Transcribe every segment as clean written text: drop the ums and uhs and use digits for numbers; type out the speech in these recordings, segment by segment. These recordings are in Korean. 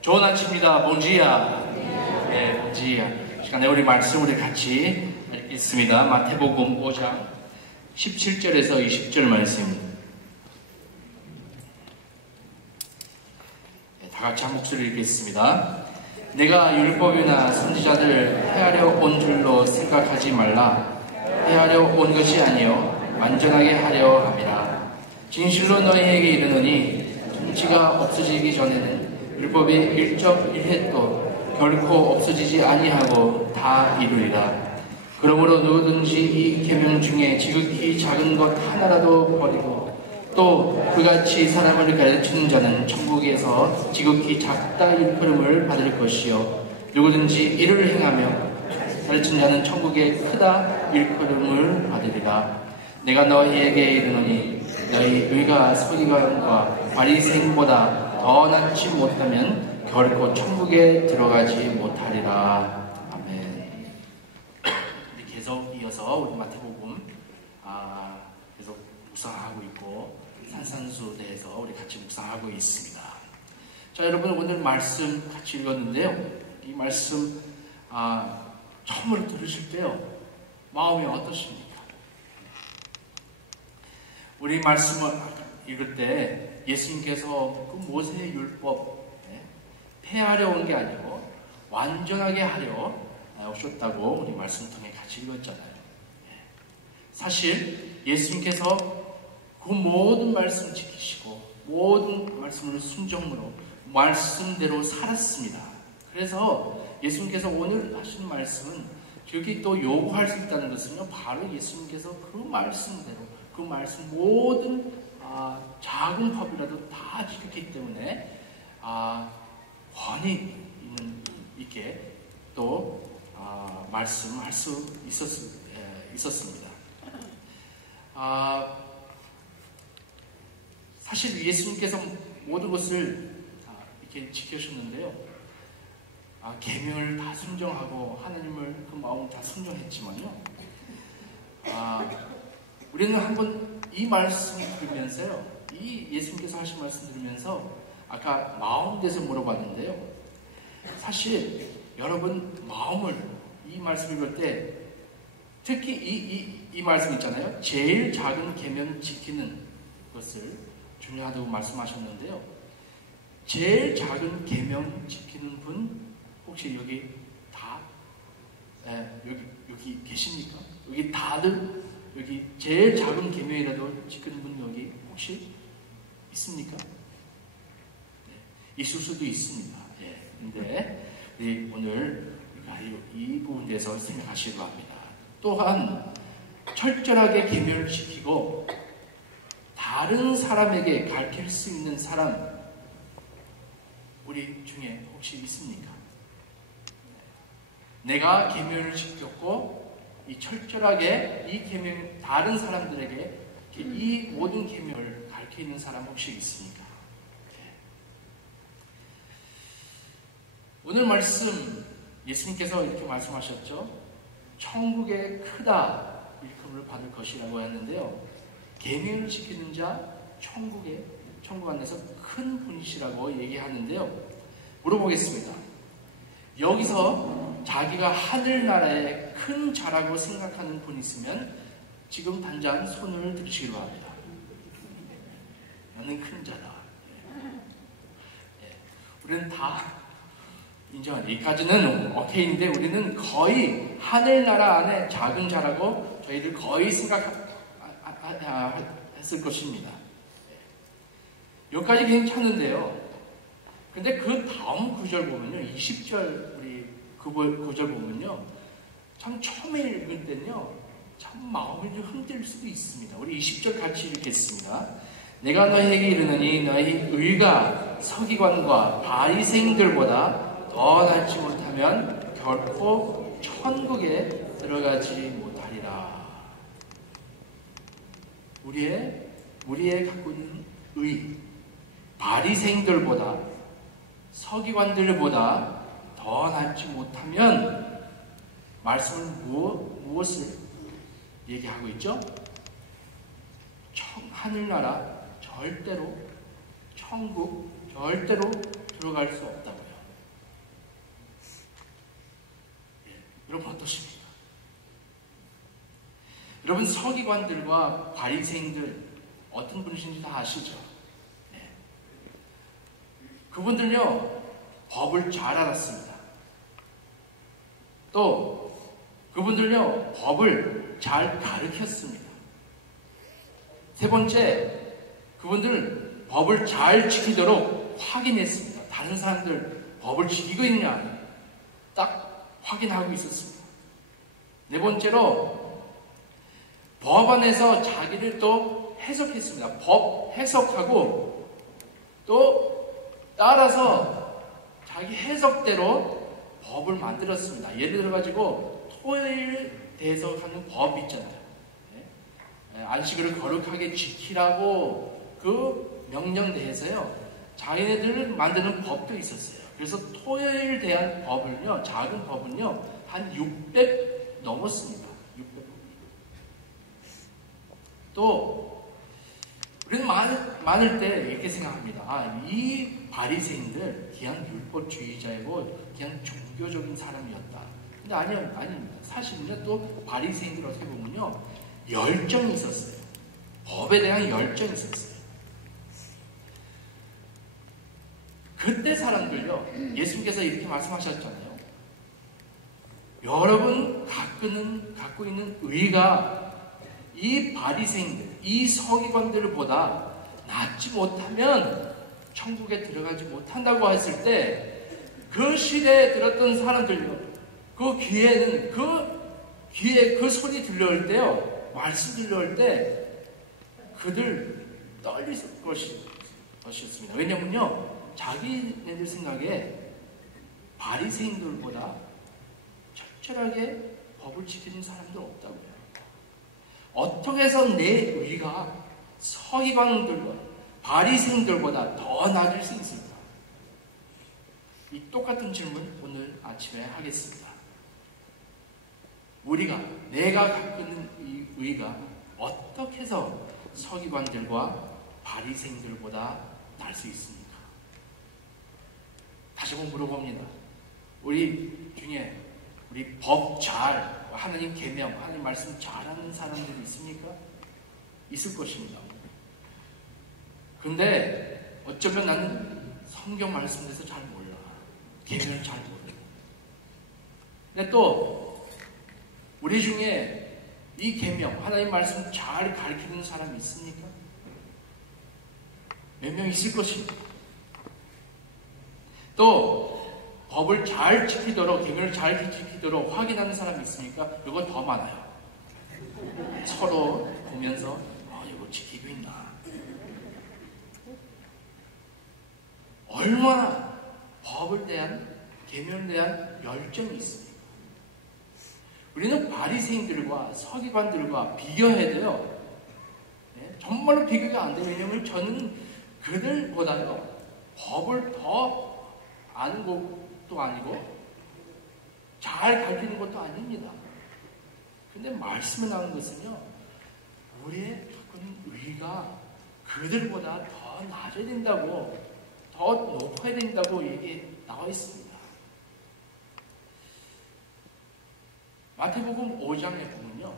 좋은 아침입니다. 봉지야. 네, 봉지야. 시간에 우리 말씀 우리 같이 읽습니다. 마태복음 5장 17절에서 20절 말씀입니다. 네, 다 같이 한 목소리 읽겠습니다. 내가 율법이나 선지자들 해하려 온 줄로 생각하지 말라. 해하려 온 것이 아니요 완전하게 하려 함이라. 진실로 너희에게 이르노니 천지가 없어지기 전에는 율법의 1.1획도 결코 없어지지 아니하고 다 이루리라. 그러므로 누구든지 이 계명 중에 지극히 작은 것 하나라도 버리고 또 그같이 사람을 가르치는 자는 천국에서 지극히 작다 일컬음을 받을 것이요 누구든지 이를 행하며 가르치는 자는 천국에 크다 일컬음을 받으리라. 내가 너희에게 이르노니 너희 의가 서기관과 바리새인보다 더 낫지 못하면 결코 천국에 들어가지 못하리라. 아멘. 우리 계속 이어서 우리 마태복음 계속 묵상하고 있고 산산수대에서 우리 같이 묵상하고 있습니다. 자, 여러분 오늘 말씀 같이 읽었는데요. 이 말씀 처음으로 들으실 때요 마음이 어떠십니까? 우리 말씀을 읽을 때 예수님께서 그 모세의 율법 폐하려 온 게 아니고 완전하게 하려 오셨다고 우리 말씀 통해 같이 읽었잖아요. 사실 예수님께서 그 모든 말씀 지키시고 모든 말씀을 순종으로 말씀대로 살았습니다. 그래서 예수님께서 오늘 하신 말씀은 여기 또 요구할 수 있다는 것은요, 바로 예수님께서 그 말씀대로 그 말씀 모든 작은 법이라도 다 지켰기 때문에 권위 있게 또 말씀할 수 있었습니다. 사실 예수님께서 모든 것을 이렇게 지켜주셨는데요. 계명을 다 순종하고 하나님을 그 마음 다 순종했지만요. 우리는 한번 이 말씀 들으면서요, 이 예수님께서 하신 말씀 들으면서 아까 마음 대해서 물어봤는데요. 사실 여러분 마음을 이 말씀 읽을 때 특히 이 말씀 있잖아요. 제일 작은 계명 지키는 것을 중요하다고 말씀하셨는데요. 제일 작은 계명 지키는 분 혹시 여기 다 여기 계십니까? 여기 다들 여기 제일 작은 계명이라도 지키는 분 여기 혹시 있습니까? 있을 수도 있습니다. 근데 오늘 이 부분에 대해서 생각하시려고 합니다. 또한 철저하게 계명을 지키고 다른 사람에게 가르칠 수 있는 사람 우리 중에 혹시 있습니까? 내가 계명을 지켰고 이 철저하게 이 계명 다른 사람들에게 이 모든 계명을 가르쳐 있는 사람 혹시 있습니까? 오늘 말씀 예수님께서 이렇게 말씀하셨죠. 천국에 크다 일컬음을 받을 것이라고 했는데요. 계명을 지키는 자 천국 안에서 큰 분이시라고 얘기하는데요. 물어보겠습니다. 여기서 자기가 하늘나라의 큰 자라고 생각하는 분 있으면 지금 당장 손을 들으시기 바랍니다. 나는 큰 자다. 우리는 다 인정하죠. 여기까지는 오케이인데 우리는 거의 하늘나라 안에 작은 자라고 저희들 거의 생각했을 것입니다. 여기까지 괜찮은데요. 근데 그 다음 구절 보면요. 20절 우리 그 구절 보면요. 참 처음에 읽을 때는요. 참 마음이 좀 흔들 수도 있습니다. 우리 20절 같이 읽겠습니다. 내가 너희에게 이르노니 너희 의가 서기관과 바리새인들보다 더 낫지 못하면 결코 천국에 들어가지 못하리라. 우리의 갖고 있는 의, 바리새인들보다 서기관들보다 더 낫지 못하면 말씀은 무엇을 얘기하고 있죠? 하늘나라 절대로 천국 절대로 들어갈 수 없다고요. 여러분 어떠십니까? 여러분 서기관들과 바리새인들 어떤 분이신지 다 아시죠? 네. 그분들요 법을 잘 알았습니다. 또 그분들요 법을 잘 가르쳤습니다. 세 번째, 그분들 법을 잘 지키도록 확인했습니다. 다른 사람들 법을 지키고 있냐 딱 확인하고 있었습니다. 네 번째로 법 안에서 자기를 또 해석했습니다. 법 해석하고 또 따라서 자기 해석대로 법을 만들었습니다. 예를 들어가지고 토요일 대해석하는 법 있잖아요. 안식일을 거룩하게 지키라고 그 명령대에서요 자기네들 만드는 법도 있었어요. 그래서 토요일 대한 법을요, 작은 법은요 한 600 넘었습니다. 600. 또 우리는 많을 때 이렇게 생각합니다. 이 바리새인들 그냥 율법주의자이고 그냥 종교적인 사람이었다. 근데 아닙니다. 사실은요 또 바리새인들 어떻게 보면요 열정이 있었어요. 법에 대한 열정이 있었어요. 그때 사람들요 예수님께서 이렇게 말씀하셨잖아요. 여러분 갖고 있는 의가 이 바리새인들, 이 서기관들보다 낫지 못하면 천국에 들어가지 못한다고 했을 때 그 시대에 들었던 사람들요 그 귀에 그 소리 들려올 때요 말씀 들려올 때 그들 떨릴 것이었습니다. 왜냐면요 자기네들 생각에 바리새인들보다 철저하게 법을 지키는 사람들 없다고요. 어떻게 해서 내 의가 서기관들과 바리새인들보다 더 낮을 수 있을까? 이 똑같은 질문 오늘 아침에 하겠습니다. 내가 갖고 있는 이 의가 어떻게 해서 서기관들과 바리새인들보다 날 수 있습니까? 다시 한번 물어봅니다. 우리 중에 우리 법 잘, 하나님 계명, 하나님 말씀 잘하는 사람들이 있습니까? 있을 것입니다. 근데 어쩌면 나는 성경 말씀에 대해서 잘 몰라. 계명을 잘 몰라. 근데 또 우리 중에 이 계명, 하나님 말씀 잘 가르치는 사람이 있습니까? 몇 명 있을 것입니다. 또 법을 잘 지키도록, 계명을 잘 지키도록 확인하는 사람이 있습니까? 이거 더 많아요. 서로 보면서 이거 지키고 있나? 얼마나 법을 대한, 계명에 대한 열정이 있습니까? 우리는 바리새인들과 서기관들과 비교해도요, 정말로 비교가 안 돼요. 왜냐하면 저는 그들보다요, 법을 더 아는 것도 아니고, 잘 가르치는 것도 아닙니다. 근데 말씀에 나오는 것은요, 우리의 의가 그들보다 더 낮아야 된다고, 더 높아야 된다고 얘기 나와 있습니다. 마태복음 5장에 보면요,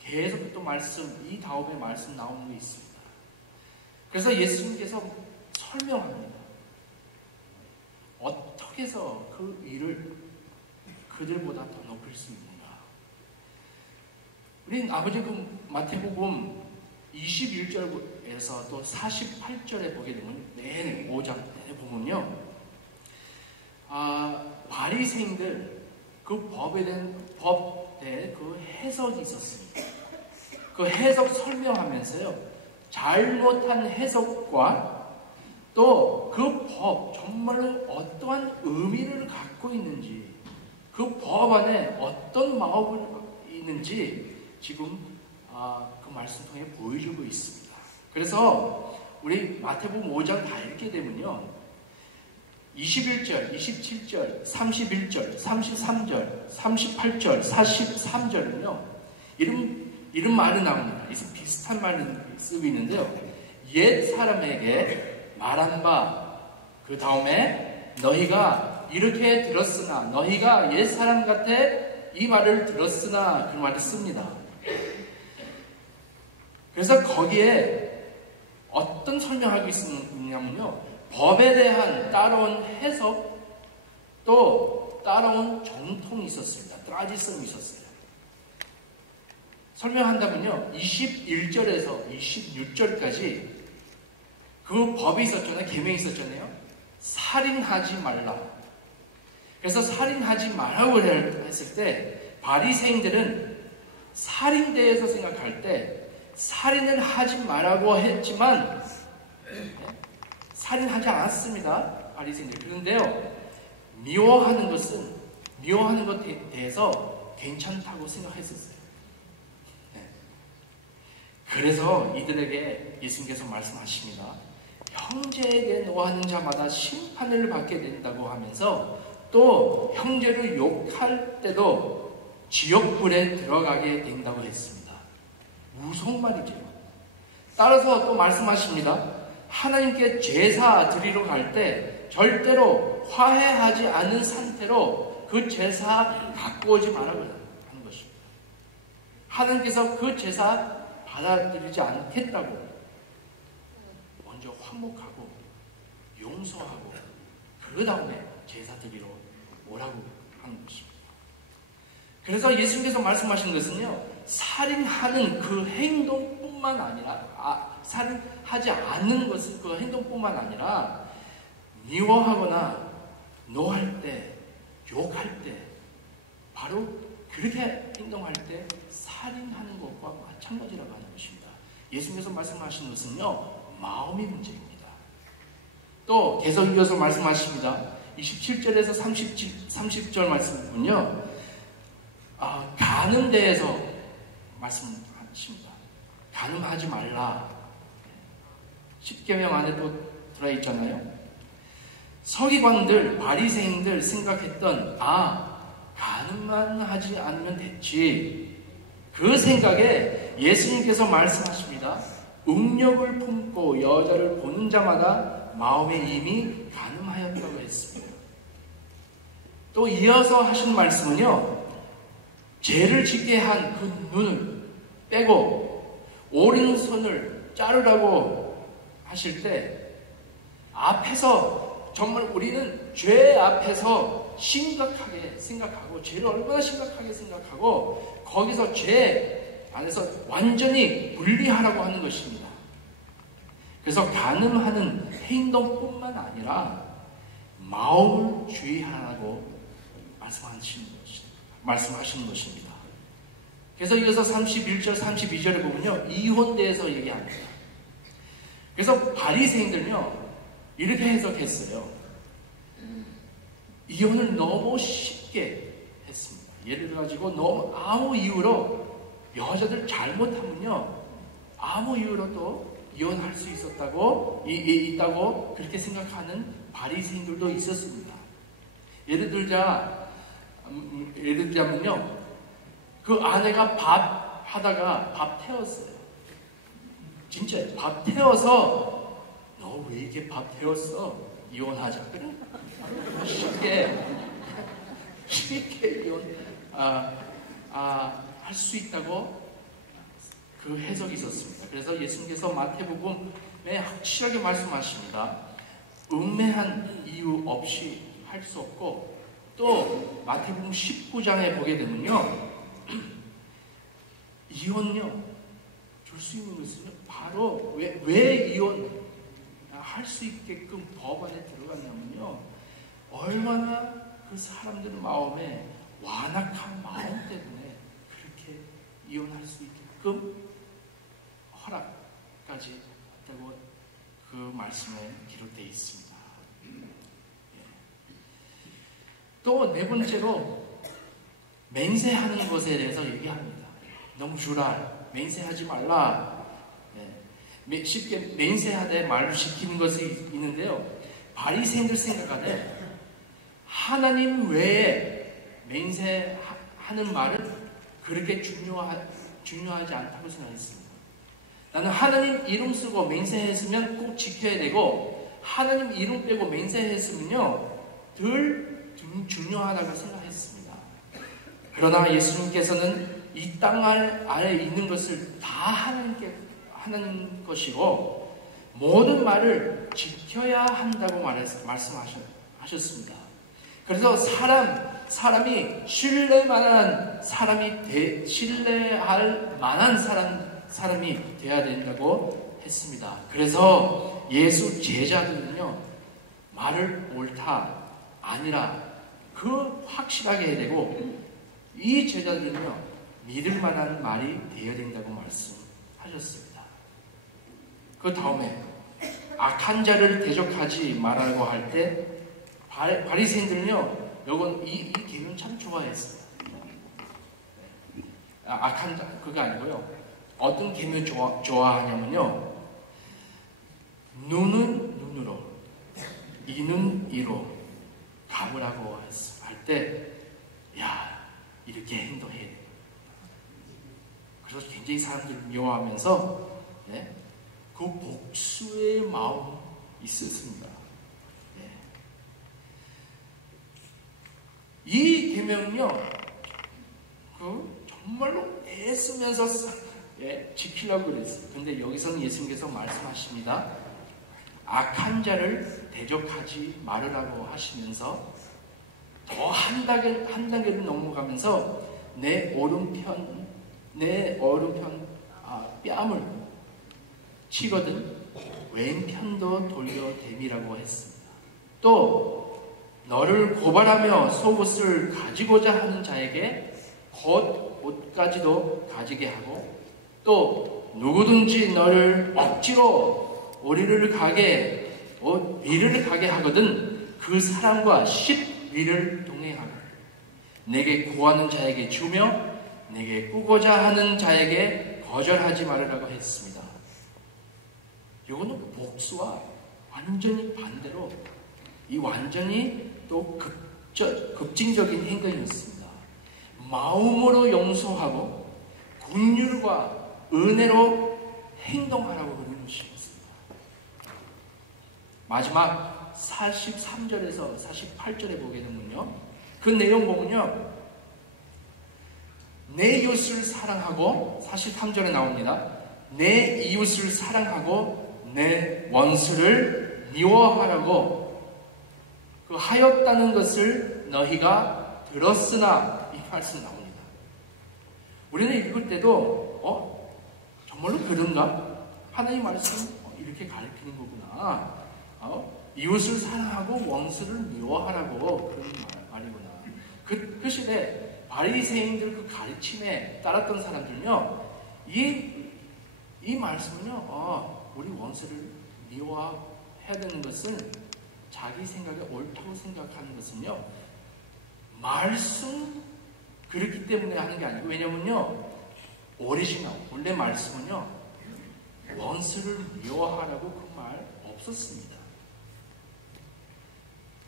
계속 또 말씀, 이 다음에 말씀 나오는 게 있습니다. 그래서 예수님께서 설명합니다. 어떻게 해서 그 의를 그들보다 더 높일 수 있는가? 우린 아버지 그 마태복음 21절에서 또 48절에 보게 되면 내내 5장 내내 보면요, 바리새인들 그 법에 대한 그 해석이 있었습니다. 그 해석 설명하면서요, 잘못한 해석과 또 그 법 정말로 어떠한 의미를 갖고 있는지, 그 법 안에 어떤 마음이 있는지 지금 그 말씀 통해 보여주고 있습니다. 그래서 우리 마태복음 5장 다 읽게 되면요, 21절, 27절, 31절, 33절, 38절, 43절은요, 이런 말이 나옵니다. 비슷한 말을 쓰고 있는데요. 옛 사람에게 말한 바, 그 다음에 너희가 이렇게 들었으나 너희가 옛 사람 같아 이 말을 들었으나 그 말을 씁니다. 그래서 거기에 어떤 설명하고 있느냐면요, 법에 대한 따라온 해석, 또 따라온 정통이 있었습니다. 트라디션이 있었어요. 설명한다면요, 21절에서 26절까지 그 법이 있었잖아요. 계명이 있었잖아요. 살인하지 말라. 그래서 살인하지 말라고 했을 때 바리새인들은 살인대에서 생각할 때 살인을 하지 말라고 했지만 살인하지 않았습니다. 바리새인들. 그런데요, 미워하는 것에 대해서 괜찮다고 생각했었어요. 그래서 이들에게 예수님께서 말씀하십니다. 형제에게 노하는 자마다 심판을 받게 된다고 하면서 또 형제를 욕할 때도 지옥불에 들어가게 된다고 했습니다. 무서운 말이죠. 따라서 또 말씀하십니다. 하나님께 제사 드리러 갈 때 절대로 화해하지 않은 상태로 그 제사 갖고 오지 말라고 하는 것입니다. 하나님께서 그 제사 받아들이지 않겠다고 먼저 화목하고 용서하고 그 다음에 제사 드리러 오라고 하는 것입니다. 그래서 예수님께서 말씀하신 것은요, 살인하는 그 행동뿐만 아니라 살인하지 않는 것은 그 행동뿐만 아니라 미워하거나 노할 때, 욕할 때, 바로 그렇게 행동할 때 살인하는 것과 마찬가지라고 하는 것입니다. 예수님께서 말씀하신 것은요, 마음의 문제입니다. 또 계속 이어서 말씀하십니다. 27절에서 30절 말씀은요, 가는 데에서 말씀하십니다. 간음하지 말라. 10계명 안에 또 들어있잖아요. 서기관들, 바리새인들 생각했던 간음만 하지 않으면 됐지. 그 생각에 예수님께서 말씀하십니다. 음욕을 품고 여자를 보는 자마다 마음에 이미 간음하였다고 했습니다. 또 이어서 하신 말씀은요, 죄를 짓게 한 그 눈을 빼고 오른손을 자르라고 하실 때 앞에서 정말 우리는 죄 앞에서 심각하게 생각하고 죄를 얼마나 심각하게 생각하고 거기서 죄 안에서 완전히 분리하라고 하는 것입니다. 그래서 간음하는 행동뿐만 아니라 마음을 주의하라고 말씀하시는 것입니다. 그래서 이어서 31절, 32절에 보면요, 이혼대에서 얘기합니다. 그래서 바리새인들은요, 이렇게 해석했어요. 이혼을 너무 쉽게 했습니다. 예를 들어가지고 너무 아무 이유로 여자들 잘못하면요, 아무 이유로 또 이혼할 수 있다고 그렇게 생각하는 바리새인들도 있었습니다. 예를 들자면요, 그 아내가 밥 하다가 밥 태웠어요. 진짜 밥 태워서 너 왜 이렇게 밥 태웠어? 이혼하자. 쉽게 이혼 할 수 있다고 그 해석이 있었습니다. 그래서 예수님께서 마태복음에 확실하게 말씀하십니다. 음매한 이유 없이 할 수 없고, 또 마태복음 19장에 보게 되면요, 이혼요 줄 수 있는 것은 바로 왜 이혼 할 수 있게끔 법안에 들어갔냐면요, 얼마나 그 사람들 마음에 완악한 마음 때문에 그렇게 이혼할 수 있게끔 허락까지 했다고 그 말씀에 기록되어 있습니다. 또 네 번째로 맹세하는 것에 대해서 얘기합니다. 너무 주라, 맹세하지 말라. 쉽게 맹세하되 말을 지키는 것이 있는데요, 바리새인들 생각하되 하나님 외에 맹세하는 말은 그렇게 중요하지 않다고 생각했습니다. 나는 하나님 이름 쓰고 맹세했으면 꼭 지켜야 되고, 하나님 이름 빼고 맹세했으면요 덜 중요하다고 생각했습니다. 그러나 예수님께서는 이 땅 안에 있는 것을 다 하는 것이고 모든 말을 지켜야 한다고 말씀하셨습니다. 그래서 사람이 신뢰할 만한 사람이 되어야 된다고 했습니다. 그래서 예수 제자들은요, 말을 옳다, 아니라 그 확실하게 해야 되고, 이 제자들은요, 믿을 만한 말이 되어야 된다고 말씀하셨습니다. 그 다음에 악한 자를 대적하지 말라고 할 때 바리새인들은요, 이 계명 참 좋아했어요. 악한 자 그거 아니고요. 어떤 계명 좋아하냐면요, 눈은 눈으로, 이는 이로 갚으라고 할 때, 야, 이렇게 행동해야 돼. 그래서 굉장히 사람들을 미워하면서 그 복수의 마음이 있었습니다. 이 계명은요, 정말로 애쓰면서 지키려고 그랬어요. 근데 여기서는 예수님께서 말씀하십니다. 악한 자를 대적하지 말으라고 하시면서 더 한 단계를 넘어가면서 내 오른편 뺨을 치거든 왼편도 돌려대미라고 했습니다. 또 너를 고발하며 속옷을 가지고자 하는 자에게 겉옷까지도 가지게 하고, 또 누구든지 너를 억지로 위를 가게 하거든 그 사람과 10위를 동행하고, 내게 구하는 자에게 주며 내게 꾸고자 하는 자에게 거절하지 말으라고 했습니다. 이거는 복수와 완전히 반대로, 이 완전히 또 급진적인 행동이었습니다. 마음으로 용서하고 긍휼과 은혜로 행동하라고 그러는 것이었습니다. 마지막 43절에서 48절에 보게 되면요, 그 내용 보면요, 내 이웃을 사랑하고, 43절에 나옵니다. 내 이웃을 사랑하고 내 원수를 미워하라고 하였다는 것을 너희가 들었으나, 이 말씀 나옵니다. 우리는 읽을 때도 정말로 그런가? 하나님 말씀 이렇게 가르치는 거구나. 이웃을 사랑하고 원수를 미워하라고 그런 말이구나. 그 시대 바리새인들 그 가르침에 따랐던 사람들은요, 이 말씀은요, 우리 원수를 미워해야 되는 것은, 자기 생각에 옳다고 생각하는 것은요, 말씀 그렇기 때문에 하는 게 아니고, 왜냐면요, 오리지널 원래 말씀은요, 원수를 미워하라고 그 말 없었습니다.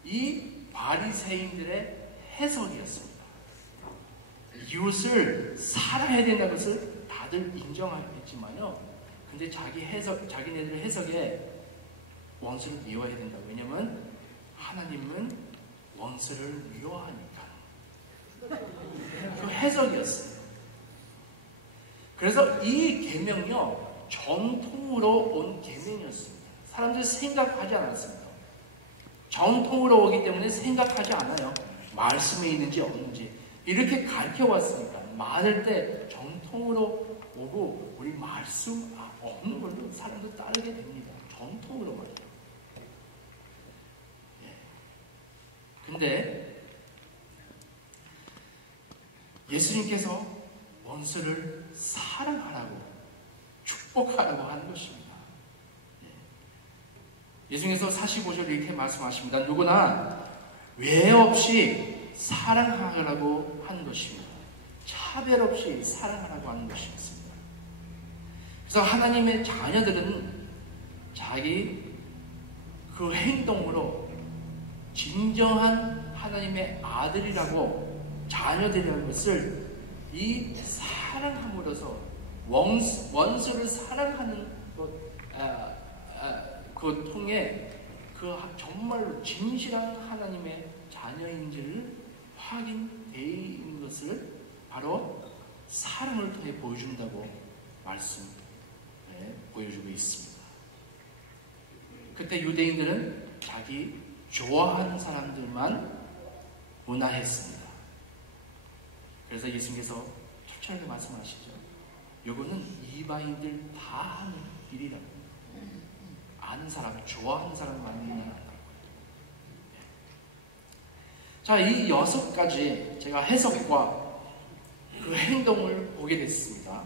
이 바리새인들의 해석이었습니다. 이웃을 사랑해야 된다는 것을 다들 인정하겠지만요, 근데 자기네들 해석에 원수를 미워해야 된다. 왜냐면 하나님은 원수를 미워하니까. 그 해석이었어요. 그래서 이 계명이요, 전통으로 온 계명이었습니다. 사람들이 생각하지 않았습니다. 전통으로 오기 때문에 생각하지 않아요. 말씀에 있는지 없는지. 이렇게 가르쳐 왔으니까 많을 때 전통으로 오고, 우리 말씀 없는 걸로 사람도 따르게 됩니다. 전통으로 말이죠. 근데 예수님께서 원수를 사랑하라고, 축복하라고 하는 것입니다. 예수님께서 45절 이렇게 말씀하십니다. 누구나 외 없이 사랑하라고 하는 것입니다. 차별 없이 사랑하라고 하는 것이었습니다. 그래서 하나님의 자녀들은 자기 그 행동으로 진정한 하나님의 아들이라고, 자녀들이라는 것을 이 사랑함으로써 원수를 사랑하는 그 통해 그 정말로 진실한 하나님의 자녀인지를 확인되어 있는 것을 바로 사랑을 통해 보여준다고 보여주고 있습니다. 그때 유대인들은 자기 좋아하는 사람들만 문화했습니다. 그래서 예수님께서 철저하게 말씀하시죠. 이거는 이방인들 다 하는 일이라고. 아는 사람, 좋아하는 사람만 문화한다고. 자, 이 6가지 제가 해석과 그 행동을 보게 됐습니다.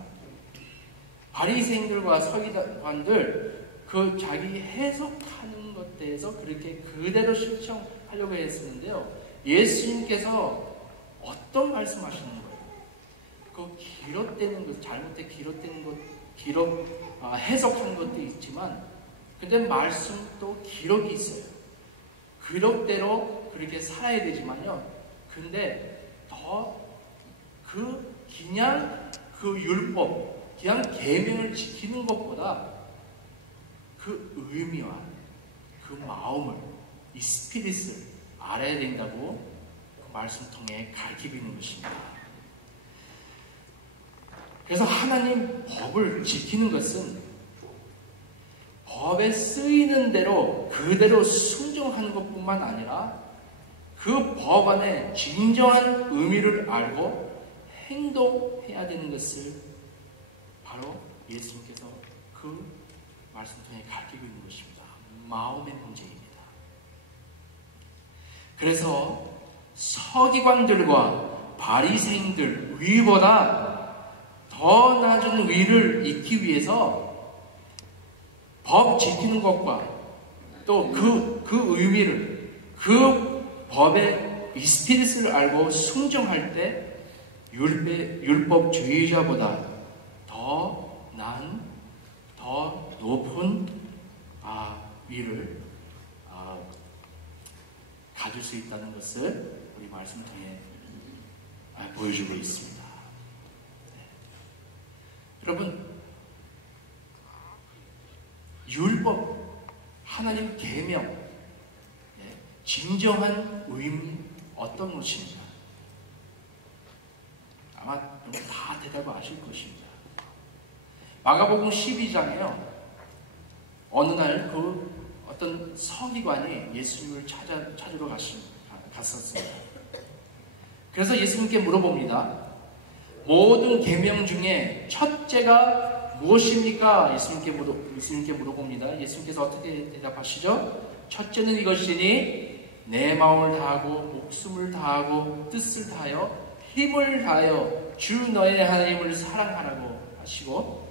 바리새인들과 서기관들 그 자기 해석하는 것에 대해서 그렇게 그대로 실천하려고 했었는데요. 예수님께서 어떤 말씀하시는 거예요? 그 기록되는 것, 잘못된 기록되는 것, 해석한 것도 있지만, 근데 말씀도 기록이 있어요. 기록대로 그렇게 살아야 되지만요. 근데 더 그냥 그 율법, 그냥 계명을 지키는 것보다 그 의미와 그 마음을, 이 스피릿을 알아야 된다고 그 말씀 통해 가르치고 있는 것입니다. 그래서 하나님 법을 지키는 것은 법에 쓰이는 대로 그대로 순종하는 것뿐만 아니라 그 법 안에 진정한 의미를 알고 행동해야 되는 것을 바로 예수님께서 그 말씀 통해 가르치고 있는 것입니다. 마음의 문제입니다. 그래서 서기관들과 바리새인들 위보다 더 낮은 위를 잇기 위해서 법 지키는 것과 또 그 의미를, 그 법의 이 스피릿을 알고 순종할 때 율법주의자보다 더 나은, 더 높은 위를 가질 수 있다는 것을 우리 말씀 통해 보여주고 있습니다. 여러분, 율법, 하나님 계명, 진정한 의미 어떤 것입니까? 아마 다 대답을 아실 것입니다. 마가복음 12장에요. 어느 날 어떤 서기관이 예수님을 찾으러 갔었습니다. 그래서 예수님께 물어봅니다. 모든 계명 중에 첫째가 무엇입니까? 예수님께 물어봅니다. 예수님께서 어떻게 대답하시죠? 첫째는 이것이니 내 마음을 다하고 목숨을 다하고 뜻을 다하여 힘을 다하여 주 너의 하나님을 사랑하라고 하시고,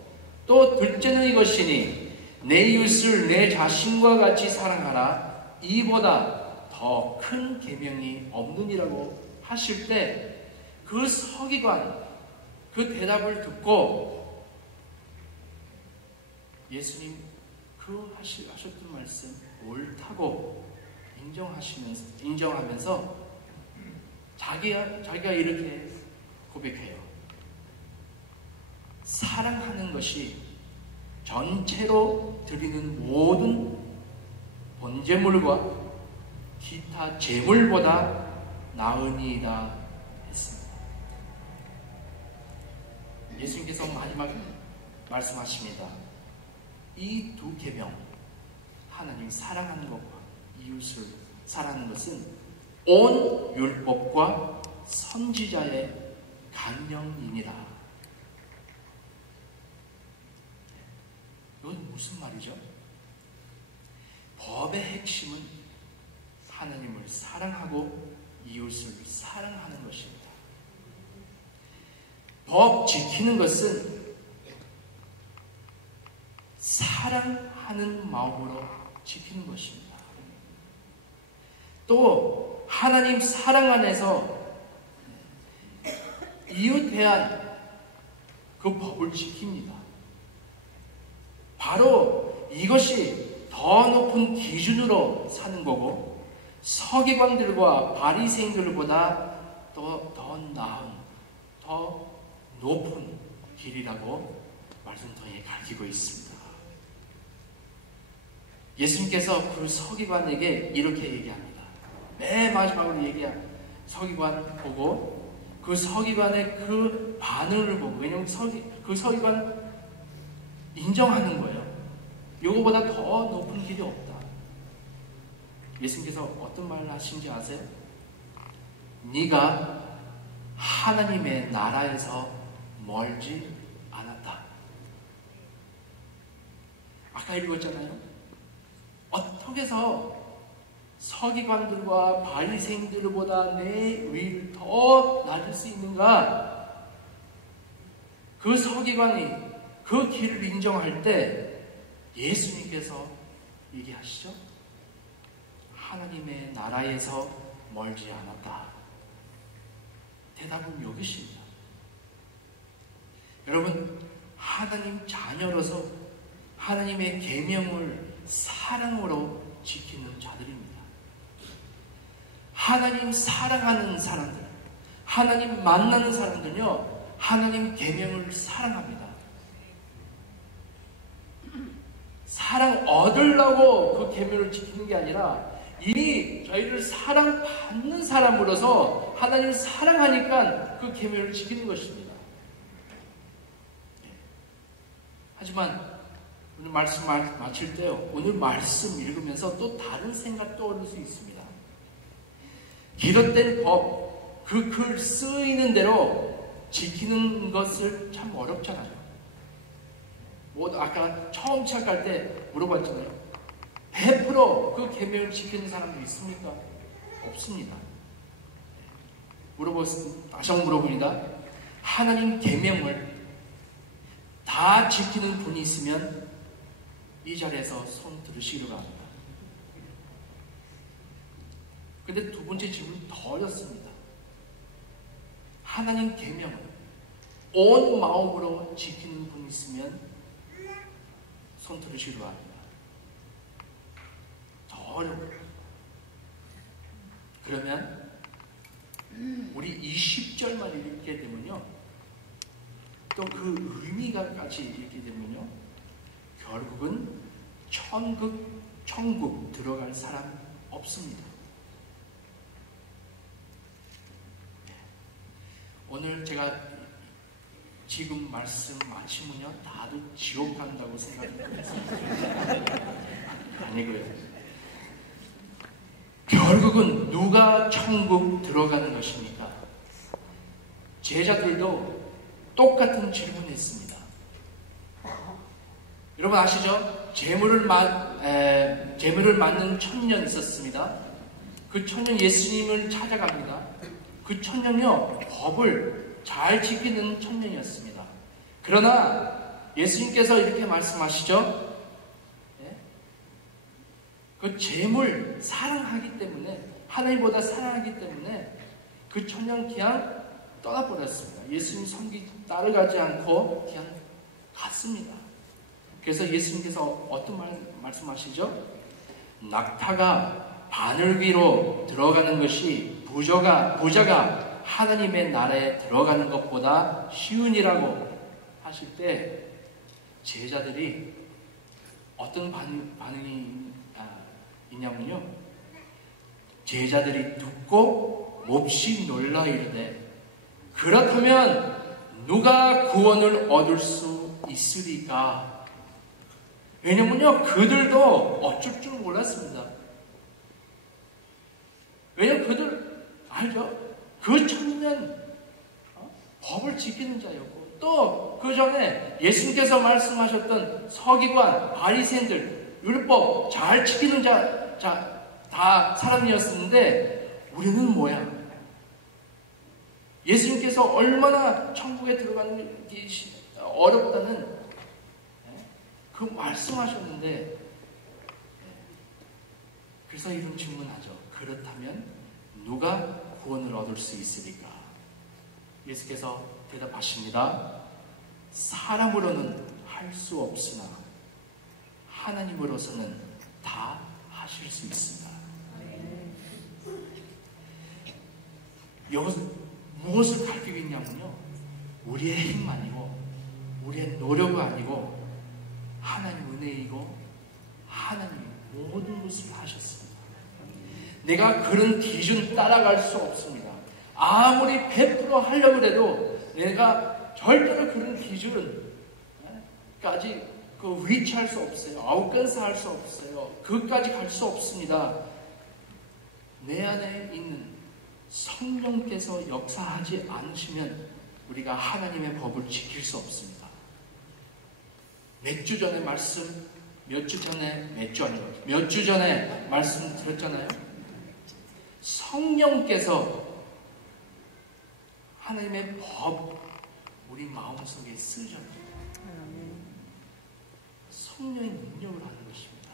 또 둘째는 이것이니 내 이웃을 내 자신과 같이 사랑하라. 이보다 더 큰 계명이 없느니라고 하실 때 그 서기관 그 대답을 듣고 예수님 하셨던 말씀 옳다고 인정하면서 자기가 이렇게 고백해요. 사랑하는 것이 전체로 드리는 모든 번제물과 기타 제물보다 나으니이다 했습니다. 예수님께서 마지막 말씀하십니다. 이 두 계명, 하나님 사랑하는 것과 이웃을 사랑하는 것은 온 율법과 선지자의 강령이니라. 이건 무슨 말이죠? 법의 핵심은 하나님을 사랑하고 이웃을 사랑하는 것입니다. 법 지키는 것은 사랑하는 마음으로 지키는 것입니다. 또 하나님 사랑 안에서 이웃 대한 그 법을 지킵니다. 바로 이것이 더 높은 기준으로 사는 거고, 서기관들과 바리새인들보다 더 나은, 더 높은 길이라고 말씀 통해 가르치고 있습니다. 예수님께서 그 서기관에게 이렇게 얘기합니다. 맨 마지막으로 서기관 보고 그 서기관의 그 반응을 보고, 왜냐면 그 서기관 인정하는 거예요. 이거보다 더 높은 길이 없다. 예수님께서 어떤 말을 하신지 아세요? 네가 하나님의 나라에서 멀지 않았다. 아까 읽었잖아요. 어떻게 해서 서기관들과 바리새인들보다 내 위를 더 낮을 수 있는가? 그 서기관이 그 길을 인정할 때 예수님께서 얘기하시죠. 하나님의 나라에서 멀지 않았다. 대답은 여기 있습니다. 여러분, 하나님 자녀로서 하나님의 계명을 사랑으로 지키는 자들입니다. 하나님 사랑하는 사람들, 하나님 만나는 사람들은요, 하나님 계명을 사랑합니다. 사랑 얻으려고 그 계명을 지키는 게 아니라 이미 저희를 사랑받는 사람으로서 하나님을 사랑하니까 그 계명을 지키는 것입니다. 하지만 오늘 말씀 마칠 때요, 오늘 말씀 읽으면서 또 다른 생각 떠오를 수 있습니다. 기록된 법, 그 글 쓰이는 대로 지키는 것을 참 어렵잖아요. 아까 처음 시작할 때 물어봤잖아요. 100% 그 계명을 지키는 사람도 있습니까? 없습니다. 다시 한번 물어봅니다. 하나님 계명을 다 지키는 분이 있으면 이 자리에서 손 들으시기로 합니다. 근데 두 번째 질문이 더 어렵습니다. 하나님 계명을 온 마음으로 지키는 분이 있으면 손 들으시기로 합니다. 더 어려워요. 그러면 우리 20절만 읽게 되면요, 또 그 의미가 같이 읽게 되면요, 결국은 천국 들어갈 사람 없습니다. 오늘 제가 지금 말씀 마치면요, 다들 지옥 간다고 생각했어요. 아니고요. 결국은 누가 천국 들어가는 것입니까? 제자들도 똑같은 질문을 했습니다. 여러분 아시죠? 재물을 맞는 청년이 있었습니다. 그 청년 예수님을 찾아갑니다. 그 청년이요, 법을 잘 지키는 청년이었습니다. 그러나 예수님께서 이렇게 말씀하시죠. 그 재물 사랑하기 때문에, 하나님보다 사랑하기 때문에 그 청년 그냥 떠나버렸습니다. 예수님 섬기 따라가지 않고 그냥 갔습니다. 그래서 예수님께서 어떤 말씀하시죠? 낙타가 바늘귀로 들어가는 것이 부자가 하나님의 나라에 들어가는 것보다 쉬운이라고 하실 때 제자들이 어떤 반응이 있냐면요, 제자들이 듣고 몹시 놀라 이르되 그렇다면 누가 구원을 얻을 수 있으리까? 왜냐면요, 그들도 어쩔 줄 몰랐습니다. 왜냐면 그들 알죠? 그 청년 법을 지키는 자였고, 또 그 전에 예수님께서 말씀하셨던 서기관, 바리새인들, 율법 잘 지키는 다 사람이었는데 우리는 뭐야? 예수님께서 얼마나 천국에 들어가는 게 어렵다는 그 말씀하셨는데, 그래서 이런 질문하죠. 그렇다면 누가 구원을 얻을 수 있으리까? 예수께서 대답하십니다. 사람으로는 할 수 없으나 하나님으로서는 다 하실 수 있습니다. 여기서 무엇을 가르치고 있냐면요, 우리의 힘 아니고 우리의 노력이 아니고 하나님 은혜이고 하나님이 모든 것을 하셨습니다. 내가 그런 기준 따라갈 수 없습니다. 아무리 100% 하려고 해도 내가 절대로 그런 기준까지 위치할 수 없어요. 아웃간사할 수 없어요. 그까지 갈 수 없습니다. 내 안에 있는 성령께서 역사하지 않으시면 우리가 하나님의 법을 지킬 수 없습니다. 몇 주 전에 말씀, 몇 주 전에 말씀 드렸잖아요. 성령께서 하나님의 법 우리 마음속에 쓰셨습니다. 성령의 능력을 하는 것입니다.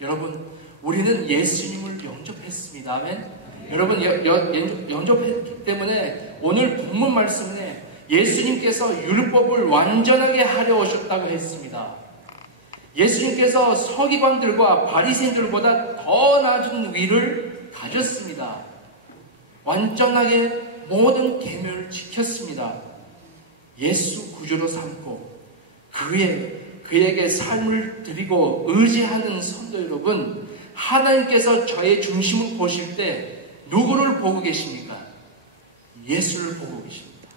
여러분, 우리는 예수님을 영접했습니다. 아멘. 여러분, 영접했기 때문에 오늘 본문 말씀에 예수님께서 율법을 완전하게 하려 오셨다고 했습니다. 예수님께서 서기관들과 바리새인들보다 더 낮은 위를 가졌습니다. 완전하게 모든 계명을 지켰습니다. 예수 구주로 삼고 그에게 삶을 드리고 의지하는 성도 여러분, 하나님께서 저의 중심을 보실 때 누구를 보고 계십니까? 예수를 보고 계십니다.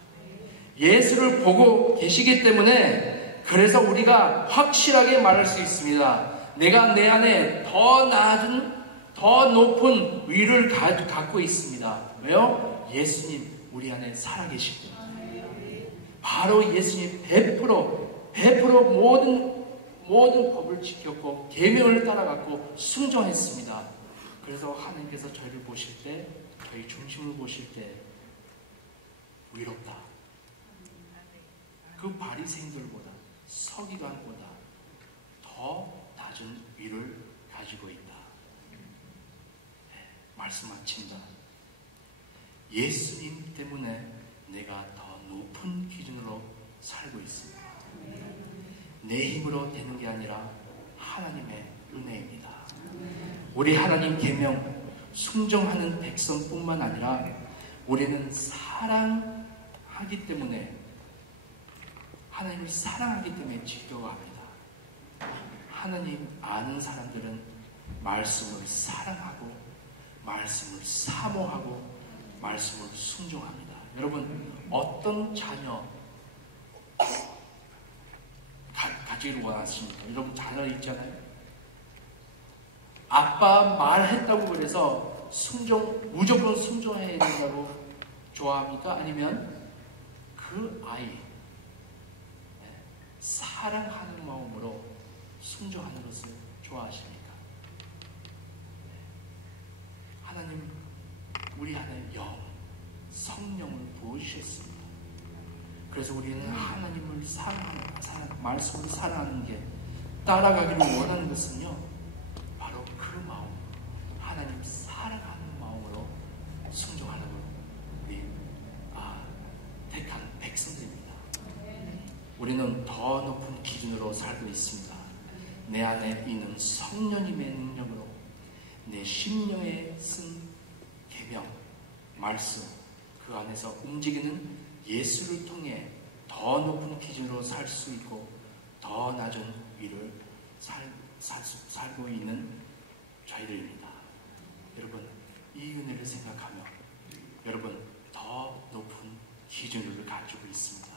예수를 보고 계시기 때문에 그래서 우리가 확실하게 말할 수 있습니다. 내가 내 안에 더 낮은, 더 높은 위를 갖고 있습니다. 왜요? 예수님 우리 안에 살아계시고 바로 예수님 100% 모든 법을 지켰고 계명을 따라갔고 순종했습니다. 그래서 하나님께서 저희를 보실 때, 저희 중심을 보실 때 위롭다. 그 바리새인들보다, 서기관보다 더 낮은 위를 가지고 있다. 말씀 마친다. 예수님 때문에 내가 더 높은 기준으로 살고 있습니다. 내 힘으로 되는 게 아니라 하나님의 은혜입니다. 우리 하나님 계명 순종하는 백성뿐만 아니라 우리는 사랑하기 때문에, 하나님을 사랑하기 때문에 지켜갑니다. 하나님 아는 사람들은 말씀을 사랑하고 말씀을 사모하고 말씀을 순종합니다. 여러분, 어떤 자녀 가지기를 원하십니까? 여러분, 자녀 있잖아요. 아빠 말했다고 그래서 무조건 순종해야 된다고 좋아합니까? 아니면 그 아이 사랑하는 마음으로 순종하는 것을 좋아하십니까? 하나님 우리 안에 성령을 부어주셨습니다. 그래서 우리는 하나님을 말씀을 사랑하는 게, 따라가기를 원하는 것은요, 바로 그 마음, 하나님 사랑하는 마음으로 순종하는 걸 우리 택한 백성들입니다. 우리는 더 높은 기준으로 살고 있습니다. 내 안에 있는 성령님의 능력으로 내 심령에 쓴 계명, 말씀, 그 안에서 움직이는 예수를 통해 더 높은 기준으로 살 수 있고 더 낮은 위를 살고 있는 저희들입니다. 여러분, 이 은혜를 생각하며 여러분 더 높은 기준을 가지고 있습니다.